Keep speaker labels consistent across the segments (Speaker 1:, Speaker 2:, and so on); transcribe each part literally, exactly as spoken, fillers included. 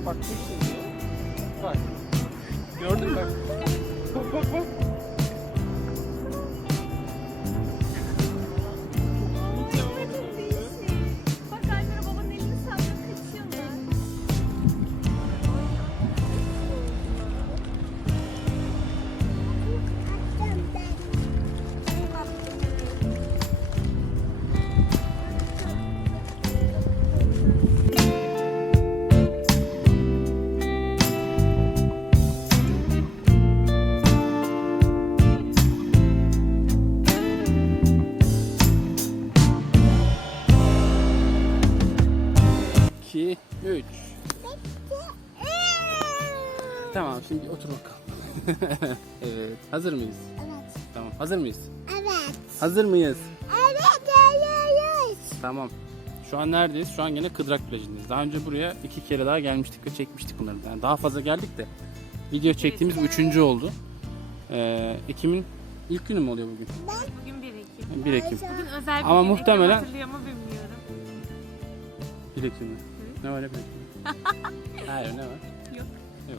Speaker 1: bak şimdi. Bak. Gördün mü bak. Bak bak bak.
Speaker 2: Bak Almira babanın elini sallıyor, kaçıyorlar.
Speaker 1: iki, üç. Tamam, şimdi otur bakalım. Evet, hazır mıyız?
Speaker 3: Evet.
Speaker 1: Tamam, hazır mıyız?
Speaker 3: Evet.
Speaker 1: Hazır mıyız?
Speaker 3: Evet, geliyoruz.
Speaker 1: Tamam. Şu an neredeyiz? Şu an gene Kıdrak plajındayız. Daha önce buraya iki kere daha gelmiştik ve çekmiştik bunları. Yani daha fazla geldik de video çektiğimiz bu üçüncü oldu. Ee, Ekim'in ilk günü mü oluyor bugün?
Speaker 2: Bugün bir Ekim.
Speaker 1: bir Ekim.
Speaker 2: Bugün özel bir
Speaker 1: Ama
Speaker 2: gün.
Speaker 1: muhtemelen-
Speaker 2: Ekim hatırlıyor mu bilmiyorum.
Speaker 1: bir Ekim mi? Ne var ne bir Ekim? Hayır, ne var?
Speaker 2: Yok.
Speaker 1: Yok.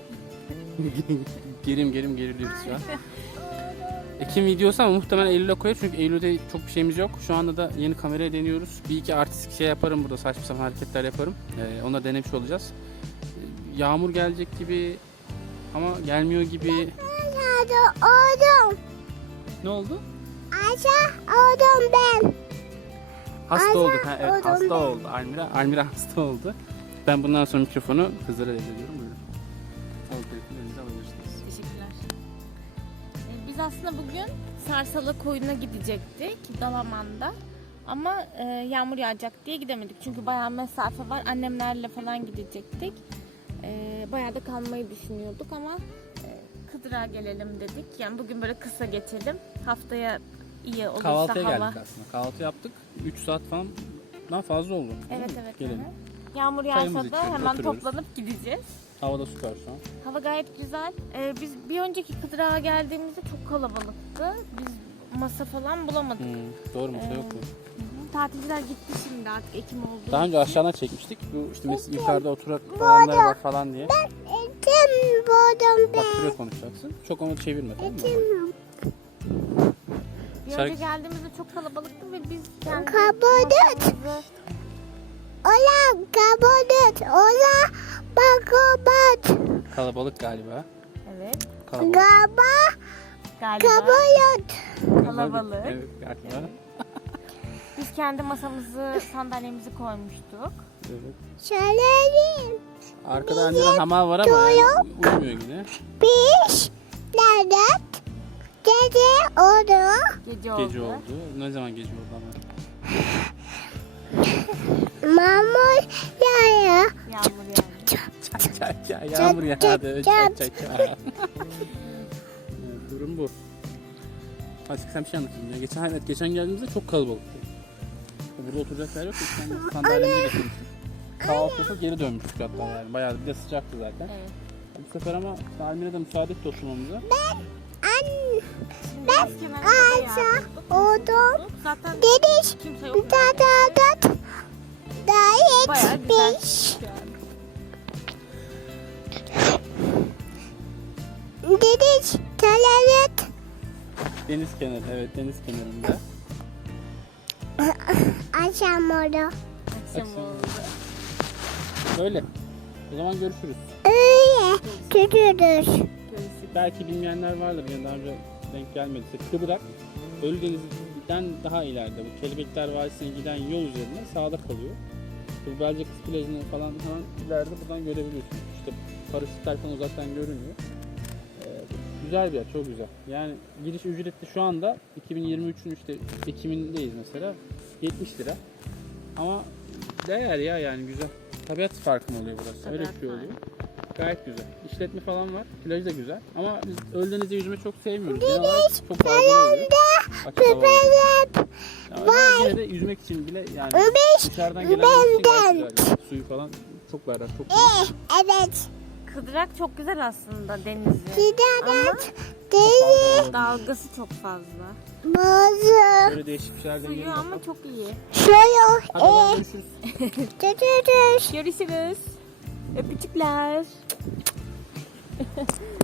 Speaker 1: gerim gerim geriliyoruz şu an. Ekim videosu ama muhtemelen Eylül'e koyar çünkü Eylül'de çok bir şeyimiz yok. Şu anda da yeni kameraya deniyoruz. Bir iki artistik şey yaparım burada, saçma sapan hareketler yaparım. Ee, onu da denemiş olacağız. Ee, Yağmur gelecek gibi ama gelmiyor gibi.
Speaker 3: Hadi oldum.
Speaker 1: Ne oldu?
Speaker 3: Aşağı oldum ben.
Speaker 1: Hasta
Speaker 3: Ayşe,
Speaker 1: olduk. Ha, evet,
Speaker 3: oldum
Speaker 1: hasta
Speaker 3: ben.
Speaker 1: oldu Almira. Almira hasta oldu. Ben bundan sonra mikrofonu kızlara devrediyorum. Buyurun. Al telefonlarınızı alabilirsiniz.
Speaker 2: Teşekkürler. Ee, Biz aslında bugün Sarsalı Koyun'a gidecektik Dalaman'da. Ama e, yağmur yağacak diye gidemedik. Çünkü bayağı mesafe var. Annemlerle falan gidecektik. E, bayağı da kalmayı düşünüyorduk ama e, Kıdır'a gelelim dedik. Yani bugün böyle kısa geçelim. Haftaya iyi olursa
Speaker 1: Kahvaltıya
Speaker 2: hava.
Speaker 1: geldik aslında. Kahvaltı yaptık. üç saat falan daha fazla oldu. Değil
Speaker 2: Evet
Speaker 1: mi?
Speaker 2: evet.
Speaker 1: Gelelim.
Speaker 2: hı hı. Yağmur yağsa
Speaker 1: Çayımızı
Speaker 2: da
Speaker 1: içiyoruz,
Speaker 2: hemen
Speaker 1: oturuyoruz.
Speaker 2: toplanıp gideceğiz.
Speaker 1: Hava da süper şu an.
Speaker 2: Hava gayet güzel. Ee, biz bir önceki Kıdır'a geldiğimizde çok kalabalıktı. Biz masa falan bulamadık.
Speaker 1: Hmm, doğru mu?
Speaker 2: Ee,
Speaker 1: Yok mu?
Speaker 2: Hı, Tatilciler gitti şimdi artık Ekim oldu.
Speaker 1: Daha önce aşağıdan çekmiştik. Bu işte mesela yukarıda oturak falanlar var falan diye.
Speaker 3: Etim buldum
Speaker 1: Bak
Speaker 3: ben.
Speaker 1: şuraya konuşacaksın. Çok onu çevirme, tamam mı?
Speaker 3: Etim.
Speaker 2: Bir
Speaker 1: Şarkı-
Speaker 2: önce geldiğimizde çok kalabalıktı ve biz kendi
Speaker 3: Kabadet.
Speaker 2: masamızı...
Speaker 3: Ola kabadet. Ola bakabat.
Speaker 1: Kalabalık galiba.
Speaker 2: Evet
Speaker 1: Kalabalık.
Speaker 3: Gaba
Speaker 2: galiba
Speaker 3: kabayot.
Speaker 2: kalabalık.
Speaker 1: Evet galiba.
Speaker 2: Biz kendi masamızı, sandalyemizi koymuştuk.
Speaker 1: Evet.
Speaker 3: Söyleyin.
Speaker 1: Arkada ancak hamal var ama yani uyumuyor yine.
Speaker 3: Beş. Nerede? Gece oldu.
Speaker 2: Gece oldu.
Speaker 1: Gece oldu. Ne zaman gece oldu ama?
Speaker 3: Mamur yaya.
Speaker 2: Yağmur yağdı.
Speaker 1: Çay çay çay. Yağmur yağdı. Evet, çay çay çay. Evet, durum bu. Açık sen bir şey anlatayım ya. Geçen, evet, geçen geldiğimizde çok kalabalıktı. Burada oturacak yer yok. Sen sandalyemizi getirmişsin. Kahvaltı yapıp geri dönmüştük hatta yani. Bayağı bir de sıcaktı zaten.
Speaker 2: Evet.
Speaker 1: Bu sefer ama Almira da müsaade etti oturmamıza.
Speaker 3: An
Speaker 2: Ben
Speaker 3: Ayşe oldum.
Speaker 2: Zaten
Speaker 3: Dedik.
Speaker 2: kimse yok.
Speaker 3: Bir tane daha daha
Speaker 2: Bayağı
Speaker 3: yetmiş.
Speaker 2: güzel. Yani.
Speaker 3: Dedik. Talalet.
Speaker 1: Deniz kenarı, evet deniz kenarında.
Speaker 3: Akşam oldu.
Speaker 2: Akşam oldu.
Speaker 1: Böyle. O zaman görüşürüz.
Speaker 3: Öyle. Tutuyoruz.
Speaker 2: Görüşürüz.
Speaker 1: Belki bilmeyenler vardır yani daha önce denk gelmediyse. Kıbrak Ölüdeniz'den daha ileride. Bu Kelebekler Vadisi'ne giden yol üzerinde sağda kalıyor. Bu Belce Kız Plajı'nı falan falan ileride buradan görebiliyorsunuz. İşte paraşütler falan uzaktan görünüyor. Ee, güzel bir yer, çok güzel. Yani giriş ücreti şu anda iki bin yirmi üçün işte Ekim'indeyiz mesela. yetmiş lira. Ama değer ya yani güzel. Tabiat farkı mı oluyor burası? Öyle bir şey oluyor. Gayet güzel. İşletme falan var. Plaj da güzel. Ama biz Ölüdeniz'de yüzmeyi çok sevmiyoruz. Genel olarak çok dalgalı oluyor. Açık hava oluyor. Yani yine de yüzmek için bile yani
Speaker 3: Beş.
Speaker 1: dışarıdan gelenler için gayet
Speaker 3: Benden.
Speaker 1: güzel. Yani suyu falan çok berrak, çok güzel.
Speaker 3: Evet.
Speaker 2: Kıdrak çok güzel aslında denizi.
Speaker 3: Tidanet. Deli.
Speaker 2: Dalgası çok fazla.
Speaker 3: Bazı.
Speaker 1: Böyle değişik bir şeyler
Speaker 2: Suyu
Speaker 1: deneyelim
Speaker 2: ama
Speaker 1: bakalım.
Speaker 2: çok iyi.
Speaker 3: Şöyle.
Speaker 1: Hadi o zaman görüşürüz.
Speaker 3: Tutuyoruz.
Speaker 2: Görüşürüz. Öpücükler.